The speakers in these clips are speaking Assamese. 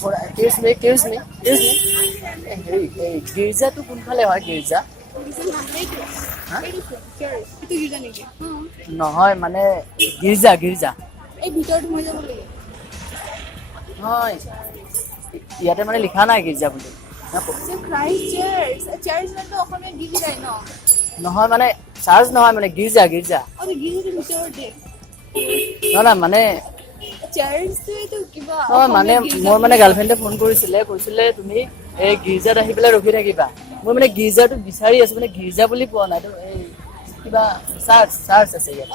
Excuse me. হেৰি এই গীৰ্জাটো কোনফালে হয় গীৰ্জা? নহয় মানে গীৰ্জা এই ভিতৰত সোমাই যাব লাগে। নহয় ইয়াতে মানে লিখা নাই গীৰ্জা বুলি। নহয় মানে চাৰ্চ নহয় মানে গীৰ্জা নহয় মানে মানে মোৰ মানে গাৰ্লফ্ৰেণ্ডে ফোন কৈছিলে তুমি এই গীৰ্জাত আহি পেলাই ৰখি থাকিবা। মই মানে গীৰ্জাটো বিচাৰি আছো মানে গীৰ্জা বুলি পোৱা নাই এই কিবা চাৰ্চ আছে ইয়াত।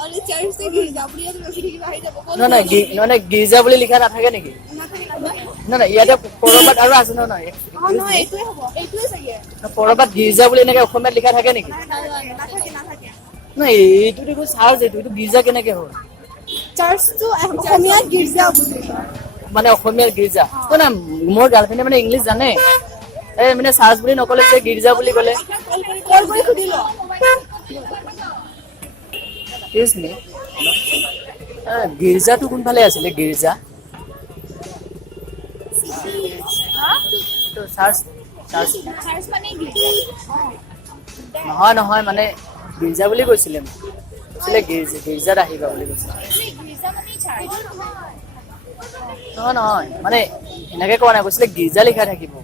নহয় গীৰ্জা বুলি লিখা নাথাকে নেকি? নহয় ইয়াতে কৰবাত আৰু আছে নহয় কৰবাত গীৰ্জা বুলি এনেকে অসমীয়াত লিখা থাকে নেকি? নহয় এইটো দেখোন চাৰ্চ এইটো গীৰ্জা কেনেকে হ'ল? মানে অসমীয়াৰ গীৰ্জা না মোৰ গাৰ্লফ্ৰেণ্ডে মানে ইংলিছ জানে এই মানে চাৰ্চ বুলি নকলে যে গীৰ্জা বুলি ক'লে। গীৰ্জাটো কোনফালে আছিলে গীৰ্জা? নহয় মানে গীৰ্জা বুলি কৈছিলে গীৰ্জাত আহিবা বুলি কৈছিলে। নহয় মানে এনেকে কোৱা নাই কৈছিলে গীৰ্জা লিখা থাকিব।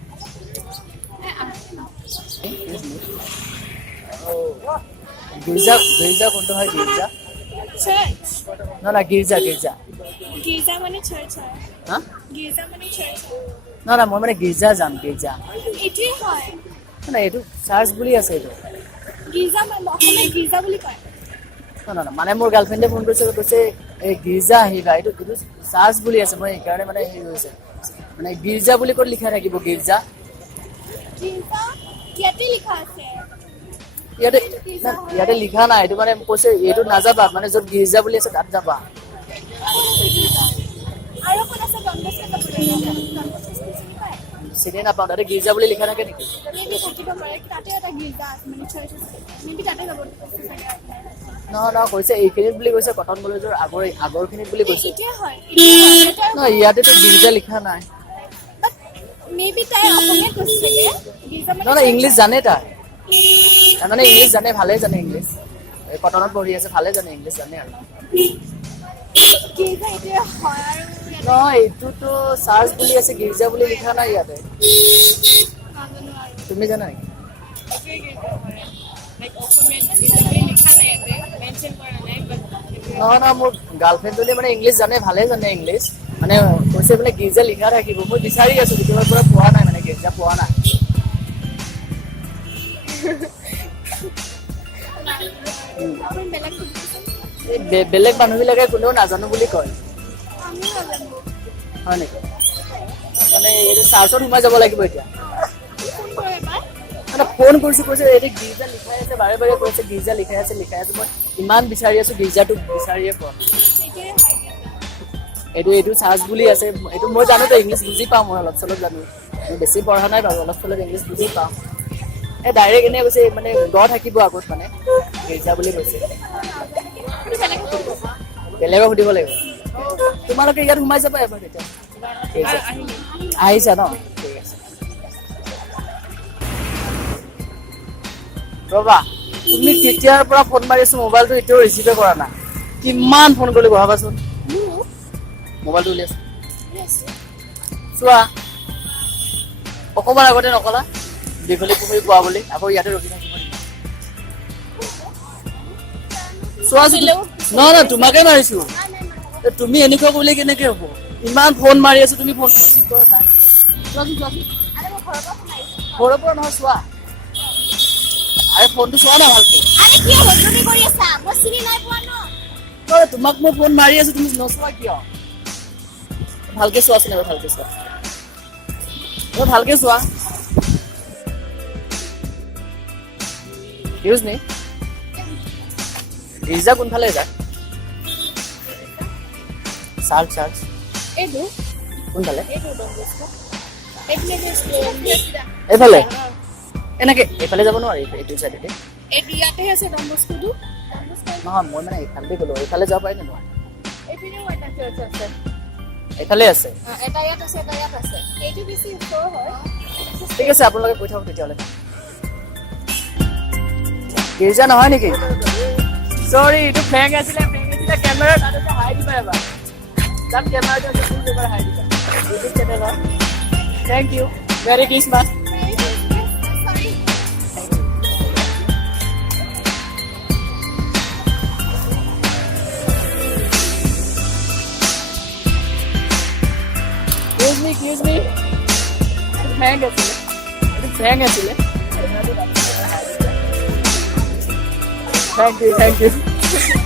গীৰ্জা কোনটো হয় গীৰ্জা? নহয় গীৰ্জা মানে চাৰ্চ হয়। হা গীৰ্জা মানে চাৰ্চ হয়। নহয় মই মানে গীৰ্জা যাম গীৰ্জা এইটোৱে হয়। নাই এইটো চাৰ্চ বুলি আছে এইটো গীৰ্জা মানে অসমীয়াত গীৰ্জা বুলি কয়। নহয় মানে মোৰ গাৰ্লফ্ৰেণ্ডে ফোন কৈছে এই গীৰ্জা আহিবা এইটো চাৰ্চ বুলি আছে মই সেইকাৰণে মানে হেৰি হৈছে মানে গীৰ্জা বুলি ক'ত লিখা থাকিব গীৰ্জা ইয়াতে লিখা আছে। ইয়াতে লিখা নাই এইটো মানে কৈছে এইটো নাযাবা মানে য'ত গীৰ্জা বুলি আছে তাত যাবা। চিনি নাপাওঁ তাতে গীৰ্জা বুলি লিখা থাকে নেকি? নহয় কৈছে এইখিনিত বুলি কৈছে কটন কলেজৰ আগৰখিনিত বুলি কৈছে। নহয় ইয়াতেতো গীৰ্জা লিখা নাই। নহয় ইংলিছ জানে তাই মানে ইংলিছ জানে ভালে জানে ইংলিছ কটনত পঢ়ি আছে ভালে জানে ইংলিছ জানে আৰু নহয় এইটোতো চাৰ্চ বুলি আছে গীৰ্জা বুলি লিখা নাই ইয়াতে। তুমি জানা নেকি? নহয় মোৰ গাৰ্লফ্ৰেণ্ডজনী মানে ইংলিছ জানে ভালে জানে ইংলিছ মানে কৈছে বোলে গীৰ্জা লিখা থাকিব মই বিচাৰি আছো কেতিয়াবাৰ পৰা পোৱা নাই মানে গীৰ্জা পোৱা নাই। বেলেগ মানুহবিলাকে কোনেও নাজানো বুলি কয়। হয় নেকি? মানে এইটো চাৰ্চত সোমাই যাব লাগিব এতিয়া। মানে ফোন কৰিছো কৈছে এইটো গীৰ্জা লিখাই আছে বাৰে কৈছে গীৰ্জা লিখাই আছে মই ইমান বিচাৰি আছো গীৰ্জাটো বিচাৰিয়ে পোৱা নাই। এইটো চাৰ্চ বুলি আছে এইটো মই জানোতো ইংলিছ বুজি পাওঁ মই অলপ চলপ জানো বেছি পঢ়া নাই বাৰু অলপ চলপ ইংলিছ বুজি পাওঁ। ডাইৰেক্ট এনে কৈছে মানে থাকিব আগত মানে গীৰ্জা বুলি কৈছে। বেলেগক সুধিব লাগিব। তোমালোকে ইয়াত সোমাই যাবা এবাৰ তেতিয়া আহিছা ন ঠিক আছে। ৰবা তুমি তেতিয়াৰ পৰা ফোন মাৰি আছো মোবাইলটো এতিয়াও ৰিচিভে কৰা নাই কিমান ফোন কৰিলো ভাবাচোন। মোবাইলটো উলিয়াইছো চোৱা অকমান আগতে নকলা দীঘলী পুখুৰী পোৱা বুলি আকৌ ইয়াতে ৰখি থাকিব চোৱাচোন। নহয় তোমাকে মাৰিছো তুমি এনেকুৱা কৰিলে কেনেকে হব ইমান ফোন মাৰি আছো তুমি ফোন ৰিচিভ কৰা নাই। চোৱাচোন ঘৰৰ পৰা নহয় চোৱা আৰে ফোনটো চোৱা না ভালকে। তোমাক মই ফোন মাৰি আছো তুমি নচোৱা কিয়? ভালকে চোৱাচোন এবাৰ ভালকে চোৱা গীৰ্জা কোনফালে যায়? চাৰ্চ কোনফালে? এইফালে এনেকে এইফালে যাব নোৱাৰি এইটো চাইডে নহয় মই মানে এইফালে গলো এইফালে যাব পাৰি নে নোৱাৰি? এইফালে আছে এটা ইয়াত আছে এটা ইয়াত আছে এইটো বেছি ওচৰ হয় ঠিক আছে আপোনালোকে কৈ থাকক তেতিয়াহ'লে গীৰ্জা নহয় নেকি চৰি এইটো ফ্ৰেংক আছিলে কেমেৰা তাত আছে হাই দিবা এবাৰ তাত কেমেৰাটো আছে ফুল এবাৰ হাই দিবা ইউটিউব চেনেল হয় থেংক ইউ মেৰি ক্ৰিছমাছ সৰি Excuse me. Hang actually. Thank you.